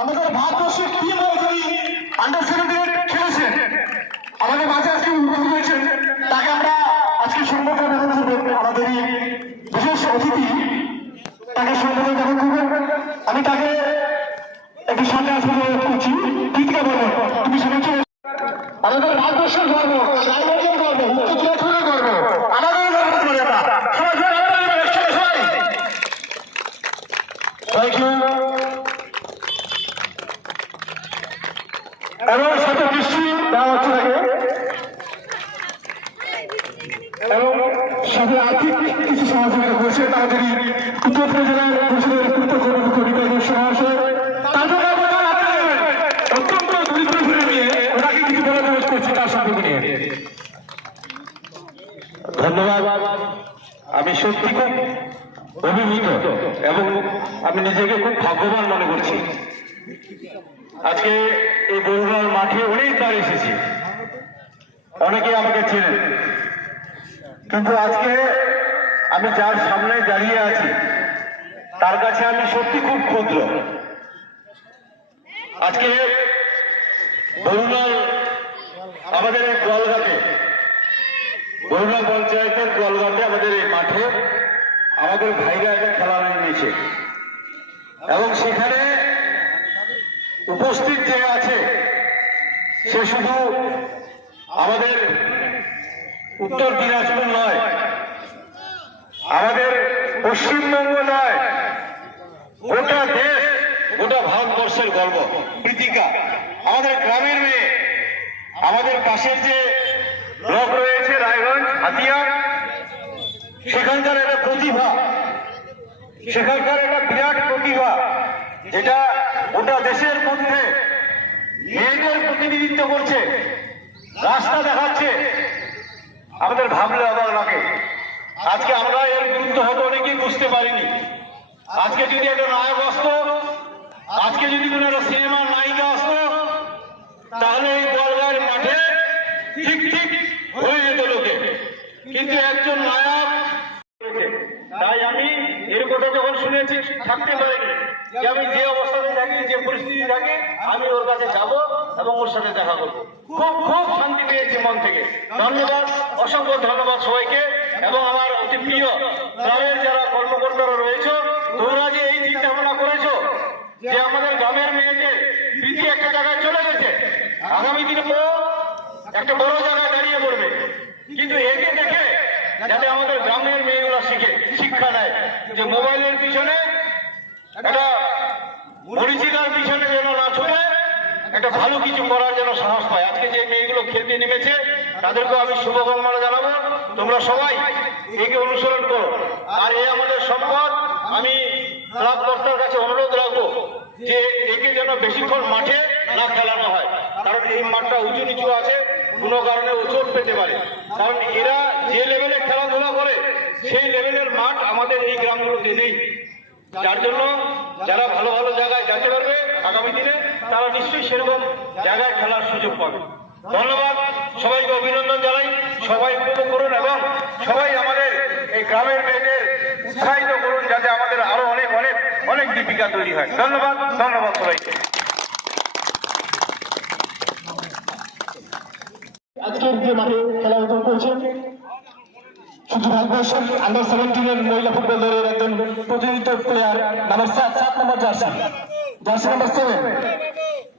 আমাদের ভারতবর্ষের টিম যিনি আন্ডার 17 খেলেছেন, আমাদের মাঝে আজকে উপস্থিত হয়েছেন, তাকে আমরা আজকে সম্বোধন জানাবো। আমাদের বিশেষ অতিথি তাকে সম্বোধন জানাবো। আমি তাকে একটু সামনে আসতে করছি। কীর্তিকা বলবো, তুমি শুনেছো আমাদের ভারতবর্ষের গর্ব, সাইবারের গর্ব, উত্তর দিনাজপুরের গর্ব, আমাদের গর্ব করি আমরা। Thank you. এবং সাথে দৃষ্টি দেওয়া হচ্ছে তাকে, এবং সাথে আর্থিক কিছু সহযোগিতা করছে তাদের উত্তর জেলার পরিষদের অত্যন্ত দরিদ্র ঘুরে নিয়ে ওনাকে কিছু বলা করছে তার সম্পর্কে নিয়ে। ধন্যবাদ। আমি সত্যি খুব অভিভূত এবং আমি নিজেকে খুব ভাগ্যবান মনে করছি। আজকে এই বরুণার মাঠে অনেকবার এসেছি, অনেকে আমাকে চেনেন, কিন্তু আজকে আমি যার সামনে দাঁড়িয়ে আছি তার কাছে আমি সত্যি খুব ক্ষুদ্র। আজকে বরুণার আমাদের এই গোয়ালঘাটে, বরুণা পঞ্চায়েতের গোয়ালঘাটে আমাদের এই মাঠে আমাদের ভাইরা একটা খেলা নিয়েছে, এবং সেখানে উপস্থিত যে আছে সে শুধু আমাদের উত্তর দিনাজপুর নয়, আমাদের পশ্চিমবঙ্গ নয়, গোটা দেশ, গোটা ভারতবর্ষের গর্ব। কৃতিকা আমাদের গ্রামের মেয়ে, আমাদের পাশের যে ব্লক রয়েছে রায়গঞ্জ হাতিয়া, সেখানকার একটা প্রতিভা, সেখানকার একটা বিরাট প্রতিভা, যেটা গোটা দেশের মধ্যে মেয়েদের প্রতিনিধিত্ব করছে, রাস্তা দেখাচ্ছে। আমাদের ভাবলে অবাক লাগে। আজকে আমরা এর গুরুত্ব হয়তো অনেকেই বুঝতে পারিনি। আজকে যদি একটা নায়ক আসতো, আজকে যদি কোনো একটা সিনেমার নায়িকা আসতো, তাহলে এই গোয়ালঘাট মাঠে ঠিক ঠিক হয়ে যেত লোকে। কিন্তু একজন নায়ক, তাই আমি এর কথা যখন শুনেছি থাকতে পারিনি, যে আমি যে অবস্থাতে থাকি, যে পরিস্থিতি থাকি, আমি ওর কাছে যাব এবং ওর সাথে দেখা করবো। খুব খুব শান্তি পেয়েছি মন থেকে। ধন্যবাদ, অসংখ্য ধন্যবাদ সবাইকে। এবং আমার অতি প্রিয় গ্রামের যারা কর্মকর্তারা রয়েছে, তোমরা যে এই চিন্তা ভাবনা করেছো যে আমাদের গ্রামের মেয়েদের প্রীতি একটা জায়গায় চলে গেছে, আগামী দিনে একটা বড় জায়গায় দাঁড়িয়ে পড়বে, কিন্তু একে দেখে যাতে আমাদের গ্রামের মেয়েগুলো শিক্ষা নেয় যে মোবাইলের পিছনে, একটা মরিচিকার পিছনে যেন না ছুটে একটা ভালো কিছু করার জন্য সাহস পায়। আজকে যে মেয়েগুলো খেলতে নেমেছে তাদেরকেও আমি শুভকামনা জানাবো। তোমরা সবাই একে অনুসরণ করো। আর এ আমাদের সম্পদ। আমি ক্লাব কর্তার কাছে অনুরোধ রাখবো যে একে যেন বেশিক্ষণ মাঠে না খেলানো হয়, কারণ এই মাঠটা উঁচু নিচু আছে, কোনো কারণে ও চোট পেতে পারে। কারণ এরা যে লেভেলে খেলাধুলা করে সেই লেভেলের মাঠ আমাদের এই গ্রামগুলোতে নেই। যার জন্য যারা ভালো ভালো জায়গায় যেতে পারবে আগামী দিনে, তারা নিশ্চয়ই সেরকম জায়গায় খেলার সুযোগ পাবে। ধন্যবাদ, সবাইকে অভিনন্দন জানাই। সবাই উপভোগ করুন এবং সবাই আমাদের এই গ্রামের মেয়েদের উৎসাহিত করুন, যাতে আমাদের আরো অনেক অনেক অনেক দীপিকা তৈরি হয়। ধন্যবাদ, ধন্যবাদ সবাইকে। আজকের যে মাঠে খেলা আয়োজন করছেন, শুধু ভারতবর্ষের আন্ডার 17 মহিলা ফুটবল দলের একজন প্রতিনিধিত্ব প্লেয়ার নাম্বার 7 নম্বর জার্সি নাম্বার 7,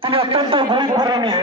তিনি অত্যন্ত গরিব ঘরে নিয়ে